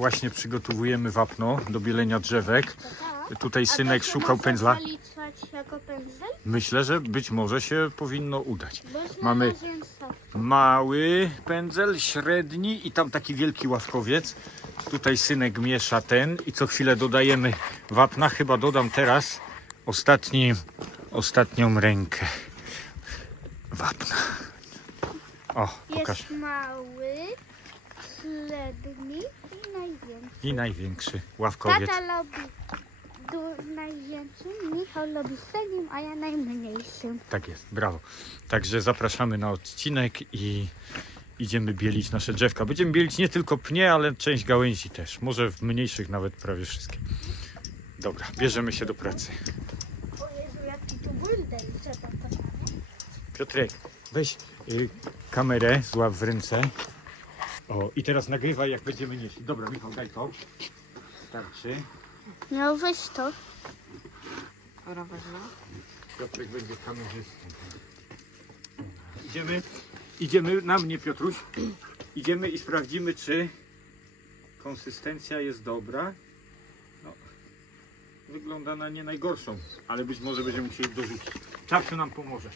Właśnie przygotowujemy wapno do bielenia drzewek. Tutaj synek szukał pędzla. Myślę, że być może się powinno udać. Mamy mały pędzel, średni i tam taki wielki ławkowiec. Tutaj synek miesza ten i co chwilę dodajemy wapna. Chyba dodam teraz ostatni, ostatnią rękę wapna. O, pokaż. Jest mały, średni największy. I największy ławkowiec. Tata lubi du- największym, Michał lubi średnim, a ja najmniejszym. Tak jest, brawo. Także zapraszamy na odcinek i idziemy bielić nasze drzewka. Będziemy bielić nie tylko pnie, ale część gałęzi też. Może w mniejszych nawet prawie wszystkie. Dobra, bierzemy się do pracy. O Jezu, jaki tu burdel trzeba to Piotrek, weź y, kamerę, złap w ręce. O, i teraz nagrywaj jak będziemy nieść. Dobra, Michał, daj to. Starczy. No weź to. Piotrek będzie kamerzystą. Idziemy, idziemy na mnie, Piotruś. Idziemy i sprawdzimy, czy konsystencja jest dobra. No, wygląda na nie najgorszą, ale być może będziemy musieli dorzucić. Czapciu nam pomoże.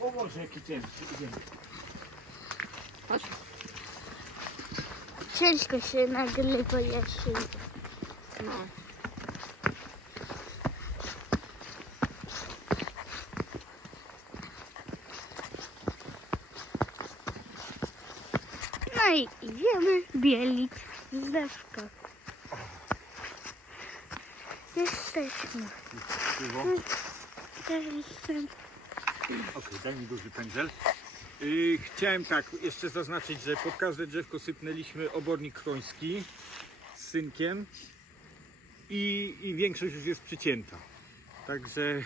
O Boże, jaki ciężki. Idziemy. Ciężko się nagrywa jeśli. No i idziemy bielić drzewko. Jesteśmy. Jestem. Okej, daj mi duży pędzel. Chciałem tak jeszcze zaznaczyć, że pod każde drzewko sypnęliśmy obornik koński z synkiem i, i większość już jest przycięta. Także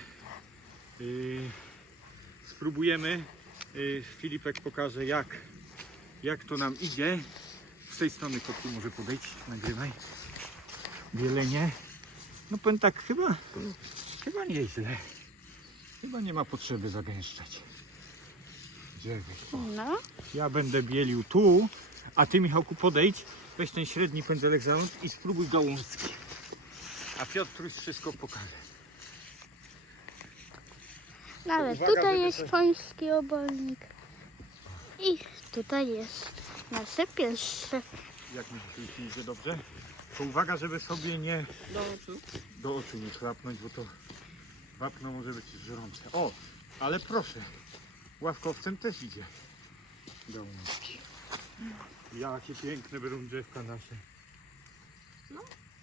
yy, spróbujemy. Yy, Filipek pokaże jak, jak to nam idzie. Z tej strony kotku może podejść, nagrywaj. Bielenie. No powiem tak, chyba, chyba nieźle. Chyba nie ma potrzeby zagęszczać. No. Ja będę bielił tu, a ty Michałku podejdź, weź ten średni pędzelek za i spróbuj gałązki. A Piotr wszystko pokaże. Nawet Uwaga, tutaj jest coś- koński obornik. I tutaj jest nasze pierwsze. Jak myślisz, jeśli idzie dobrze? To uwaga, żeby sobie nie Do oczu. do oczu nie chlapnąć, bo to wapno może być żrące. O, ale proszę, ławkowcem też idzie gałązki. Jakie piękne będą drzewka nasze. No.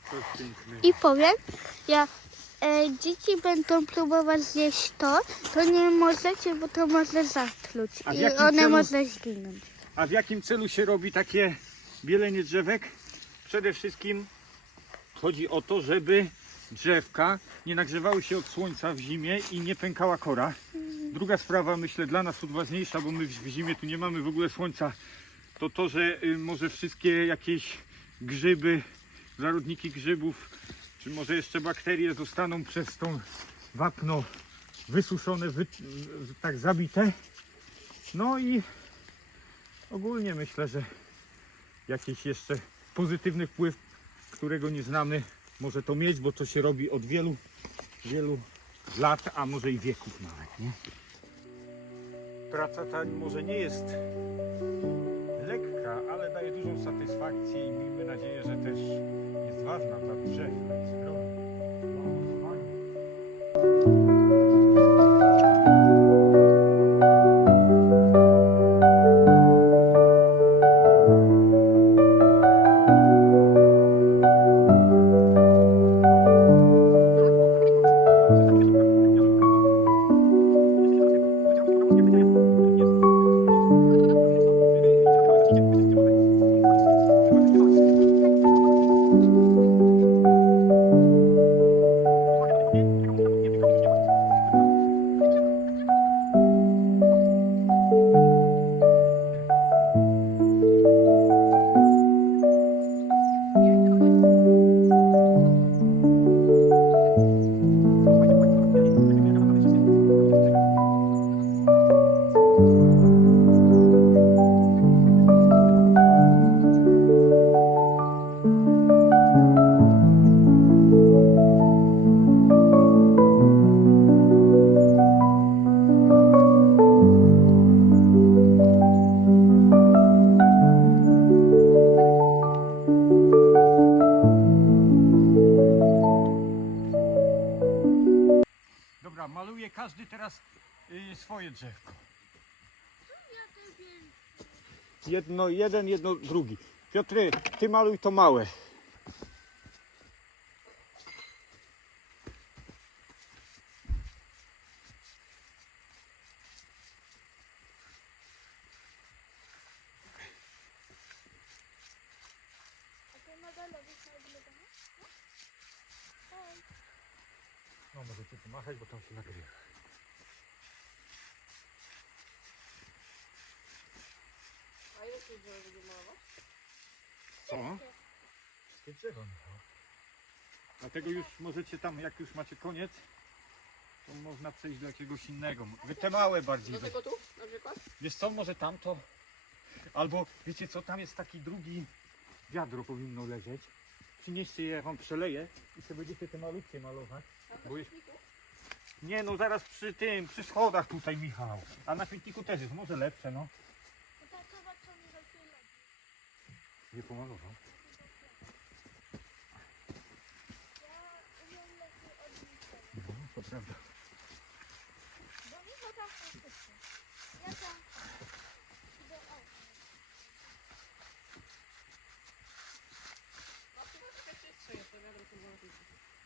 To jest piękne. I powiem, jak e, dzieci będą próbować zjeść to, to nie możecie, bo to może zatruć. A w I jakim one celu- może zginąć. A w jakim celu się robi takie bielenie drzewek? Przede wszystkim chodzi o to, żeby drzewka nie nagrzewały się od słońca w zimie i nie pękała kora. Druga sprawa, myślę, dla nas odważniejsza, bo my w zimie tu nie mamy w ogóle słońca, to to, że y, może wszystkie jakieś grzyby, zarodniki grzybów, czy może jeszcze bakterie zostaną przez tą wapno wysuszone, wy, tak zabite. No i ogólnie myślę, że jakiś jeszcze pozytywny wpływ, którego nie znamy, może to mieć, bo to się robi od wielu, wielu lat, a może i wieków nawet, nie? Praca ta może nie jest lekka, ale daje dużą satysfakcję i miejmy nadzieję, że też jest ważna dla drzew, nie swoje drzewko. Jedno, jeden, jedno, drugi. Piotry, ty maluj to małe. No możecie pomachać, bo tam się nagrywa. A ile się drzewo będzie malować? Co? Dlatego już możecie tam, jak już macie koniec, to można przejść do jakiegoś innego. Wy te małe bardziej. Do tego tu na przykład? Wiesz co, może tamto? Albo wiecie co, tam jest taki drugi wiadro powinno leżeć. Przynieście je, ja wam przeleję i sobie będziecie te malutkie malować. Bo jest... Nie no, zaraz przy tym, przy schodach tutaj Michał. A na kwietniku też jest, może lepsze no. Nie pomalował. No, to prawda. No chyba trochę czystsze jest to wiadro, to było lepiej.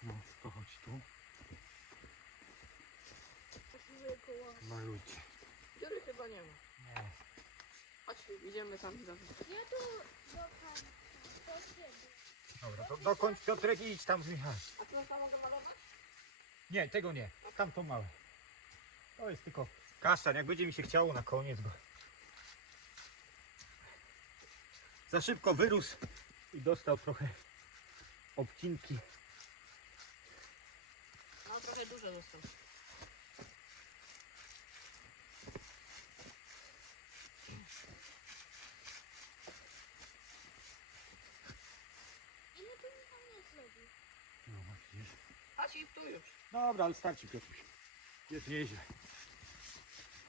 No, to chodź tu. Malujcie. Dziury chyba nie ma. Nie. Chodź, idziemy tam razem. Ja tu do końca. Do ciebie. Dobra, to dokończ Piotrek i idź tam z Michałem. A co tam mogę malować? Nie, tego nie. Tam to małe. To jest tylko kasztan. Jak będzie mi się chciało na koniec, bo za szybko wyrósł i dostał trochę obcinki. No trochę duże został. Ile tu Michał nie zrobił? No właśnie. Chodź i tu już. Dobra, ale starczy Piotruś. Jest nieźle.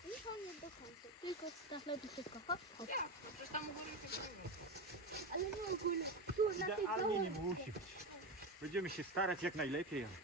Michał nie do końca. Tylko trochę szybko. Hop, hop. Ja, przecież tam u góry nie ma. Ale w ogóle tu na tej Idealnie nie musi być. Będziemy się starać jak najlepiej, ale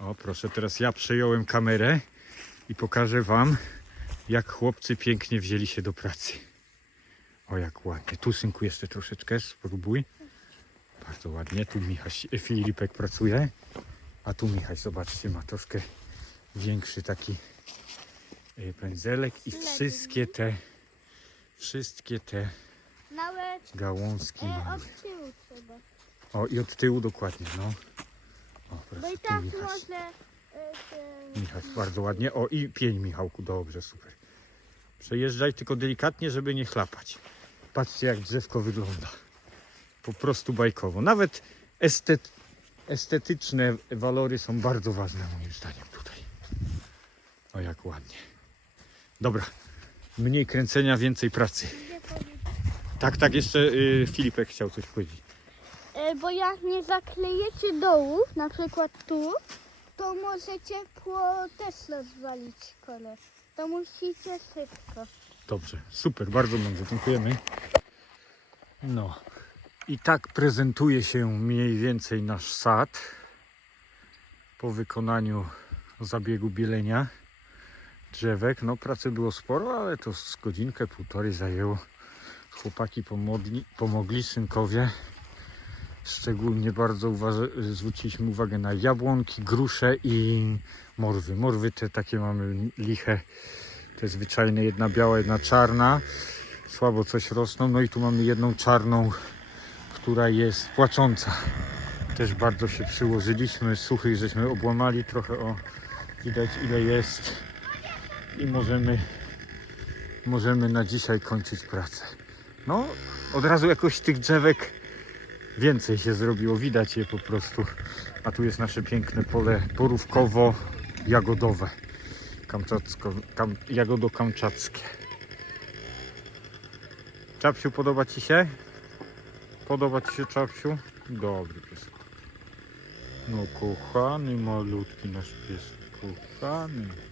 O, proszę, teraz ja przejąłem kamerę i pokażę Wam, jak chłopcy pięknie wzięli się do pracy. O, jak ładnie. Tu, synku, jeszcze troszeczkę spróbuj. Bardzo ładnie. Tu Michaś, e, Filipek pracuje, a tu Michał, zobaczcie, ma troszkę większy taki e, pędzelek i wszystkie te, wszystkie te gałązki e, mamy. O, i od tyłu dokładnie, no. Bo proszę, i tak Michał. może e. Michał, bardzo ładnie. O i pień Michałku, dobrze, super. Przejeżdżaj tylko delikatnie, żeby nie chlapać. Patrzcie jak drzewko wygląda. Po prostu bajkowo. Nawet estet, estetyczne walory są bardzo ważne moim zdaniem tutaj. O jak ładnie. Dobra, mniej kręcenia, więcej pracy. Tak, tak, jeszcze y, Filipek chciał coś powiedzieć. E, bo jak nie zaklejecie dołu, na przykład tu, to może ciepło też rozwalić kole. To musicie szybko. Dobrze, super, bardzo dobrze, dziękujemy. No i tak prezentuje się mniej więcej nasz sad po wykonaniu zabiegu bielenia drzewek. No pracy było sporo, ale to z godzinkę, półtorej zajęło. Chłopaki pomogli, pomogli synkowie. Szczególnie bardzo zwróciliśmy uwagę na jabłonki, grusze i morwy. Morwy te takie mamy liche te zwyczajne, jedna biała, jedna czarna. Słabo coś rosną. No i tu mamy jedną czarną, która jest płacząca. Też bardzo się przyłożyliśmy. Suchych żeśmy obłamali trochę. O, widać ile jest. I możemy, możemy na dzisiaj kończyć pracę. No, od razu jakoś tych drzewek więcej się zrobiło, widać je po prostu. A tu jest nasze piękne pole borówkowo-jagodowe, kamczacko, kam, jagodo-kamczackie. Czapsiu, podoba Ci się? Podoba Ci się Czapsiu? Dobry pies. No kochany malutki nasz pies, kochany.